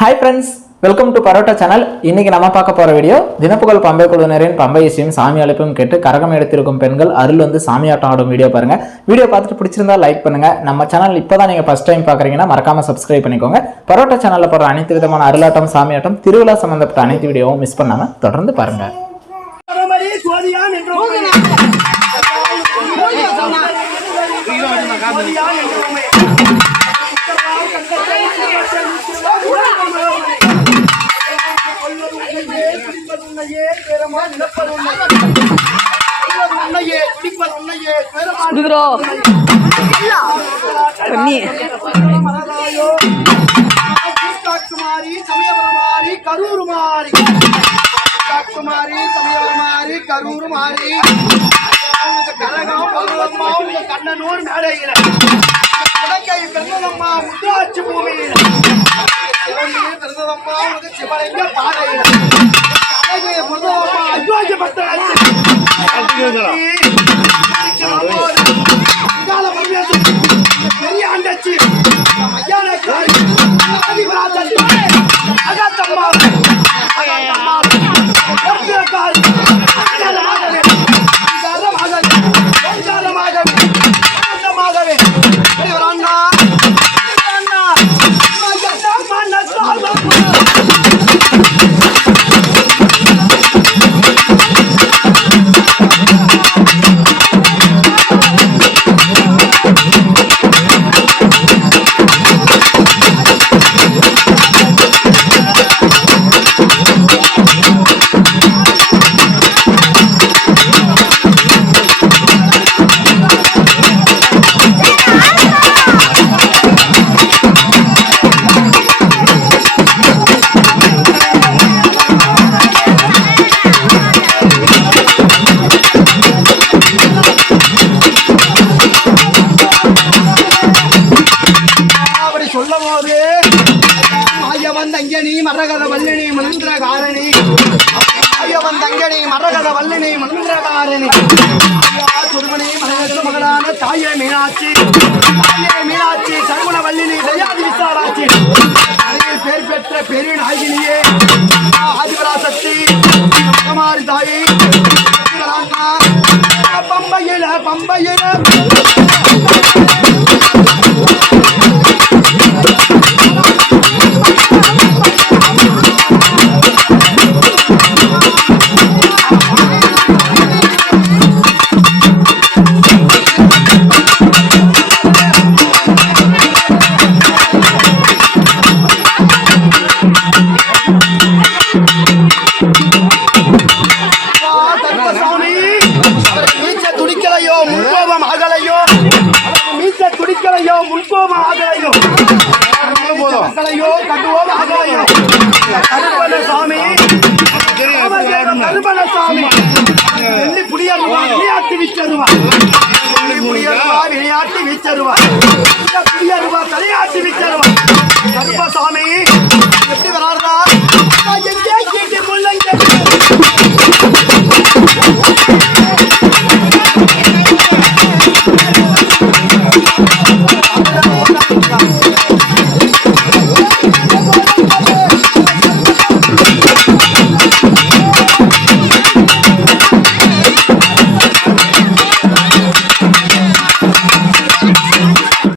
Hi friends welcome to parotta channel இன்றைக்கி நம்ம பார்க்க போகிற வீடியோ தினப்புகழ் பம்பை குழுவினரின் பம்பை இசையும் சாமி அழைப்பும் கேட்டு கரகம் எடுத்திருக்கும் பெண்கள் அருள் வந்து சாமி ஆட்டம் ஆடும் வீடியோ பாருங்கள் வீடியோ பார்த்துட்டு பிடிச்சிருந்தா லைக் பண்ணுங்கள் நம்ம சேனல் இப்போ தான் நீங்கள் ஃபஸ்ட் டைம் பார்க்குறீங்கன்னா மறக்காமல் சப்ஸ்கிரைப் பண்ணிக்கோங்க. பரோட்டா சேனலில் போடுற அனைத்து விதமான அருளாட்டம் சாமி ஆட்டம் திருவிழா சம்மந்தப்பட்ட அனைத்து வீடியோவும் மிஸ் பண்ணாமல் தொடர்ந்து பாருங்கள் சோதியான் என்று உம்மை. உன்னையே, குடிப்பது உன்னையே, குடிப்பது உன்னையே, பெருமாள் குதிரோ பொன்னி மரராயோ. காக்குமாரி சமயபுரமாரி கரூருமாரி காக்குமாரி சமயபுரமாரி கரகம் பருவம்மா உங்க கண்ணனூர் மேடையில உடக்கை பிறந்ததம்மா முத்தாட்சி பூமியில பெரிய சொல்லும் போது மாயவன் தங்கனி மரகத வல்லினி மந்திர காரணி மாயவன் தங்கனி மரகத வல்லினி மந்திர காரணி துருமணி மரகத மகளான தாயே மீனாட்சி. தாயே மீனாட்சி சர்வண வல்லினி தயாதி விசாராட்சி நிறைய பேர் பெற்ற பெரிய நாயகினியே. ஆதிபராசக்தி. மகமாரி தாயி. பம்பையில பம்பையில. துடிக்கலையோ முன்கோபம் ஆகலையோ மக்களையோ கட்டுவோம் ஆகலையோ வெள்ளி புடியருவா விளையாட்டு வீச்சருவா வெள்ளி புடியருவா விளையாட்டு வீச்சருவா